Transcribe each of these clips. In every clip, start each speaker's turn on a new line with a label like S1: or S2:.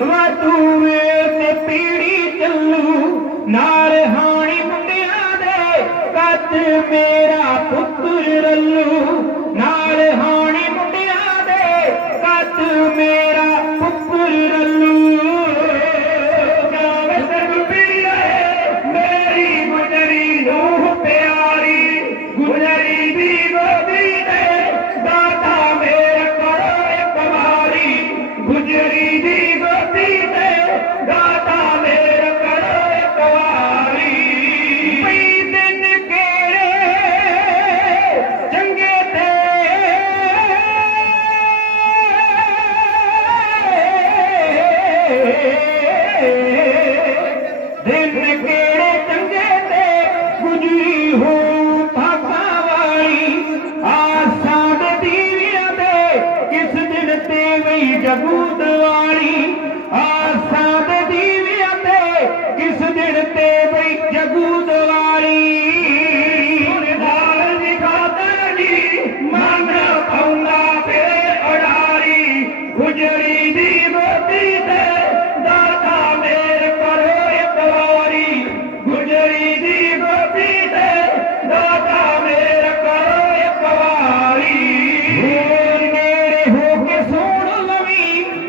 S1: ਵਾਟੂ ਪੀੜੀ ਚੱਲੂ ਨਾਲ ਹਾਣੀ ਮੁੰਡਿਆਂ ਦੇ Hey!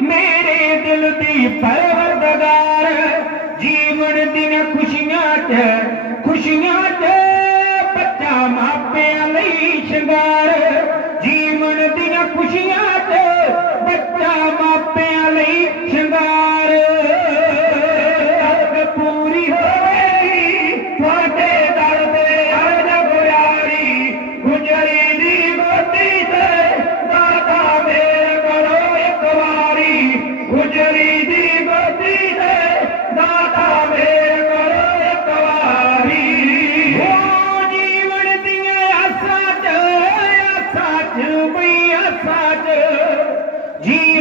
S1: ਮੇਰੇ ਦਿਲ ਦੀ ਪਰਵਰਦਗਾਰ ਜੀਵਨ ਦੀਆਂ ਖੁਸ਼ੀਆਂ ਚ ਖੁਸ਼ੀਆਂ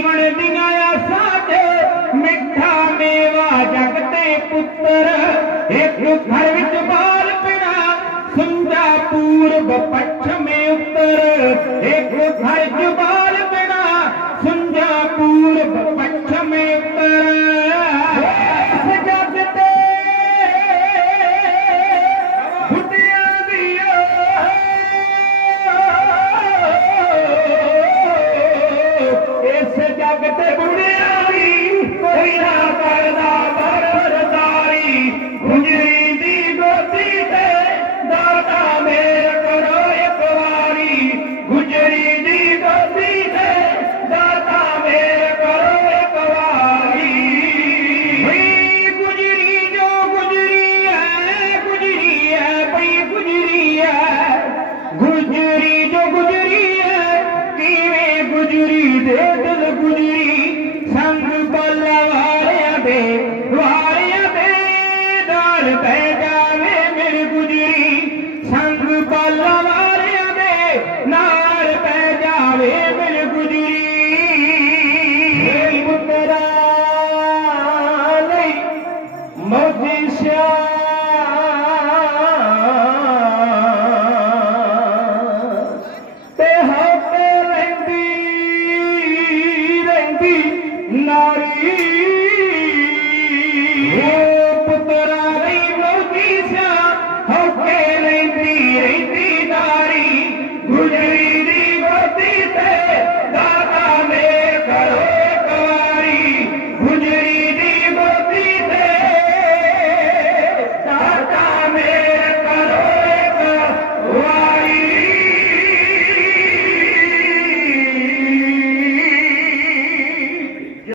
S1: ਜੀਵਨ ਦੀਆਂ ਆਸਾਂ ਤੇ ਮਿੱਠਾ ਮੇਵਾ ਜਗ ਤੇ ਪੁੱਤਰ। ਇੱਕ ਘਰ ਵਿੱਚ ਬਾਲ ਪਿਣਾ, ਸੁੰਦਾ ਪੂਰਬ ਪੱਛਮੇ ਉੱਤਰ। ਇੱਕ ਘਰ ਜਬਾ ਗੁਜਰੀ ਦੀ ਗੋਦੀ ਤੇ ਦਾਤਾ ਮੇਰ ਕਰੋ ਇੱਕ ਵਾਰੀ। ਗੁਜਰੀ ਦੀ ਗੋਦੀ ਤੇ ਦਾਤਾ ਮੇਰ ਕਰੋ ਇੱਕ ਵਾਰੀ। ਭਈ ਗੁਜਰੀ ਜੋ ਗੁਜਰੀ ਹੈ ਗੁਜਰੀ ਹੈ ਭਈ ਗੁਜਰੀ ਹੈ ਗੁਜਰੀ ਜੋ ਗੁਜਰੀ ਹੈ ਕਿਵੇਂ ਗੁਜਰੀ ਦੇ ਦਿਲ ਗੁਜਰੀ No.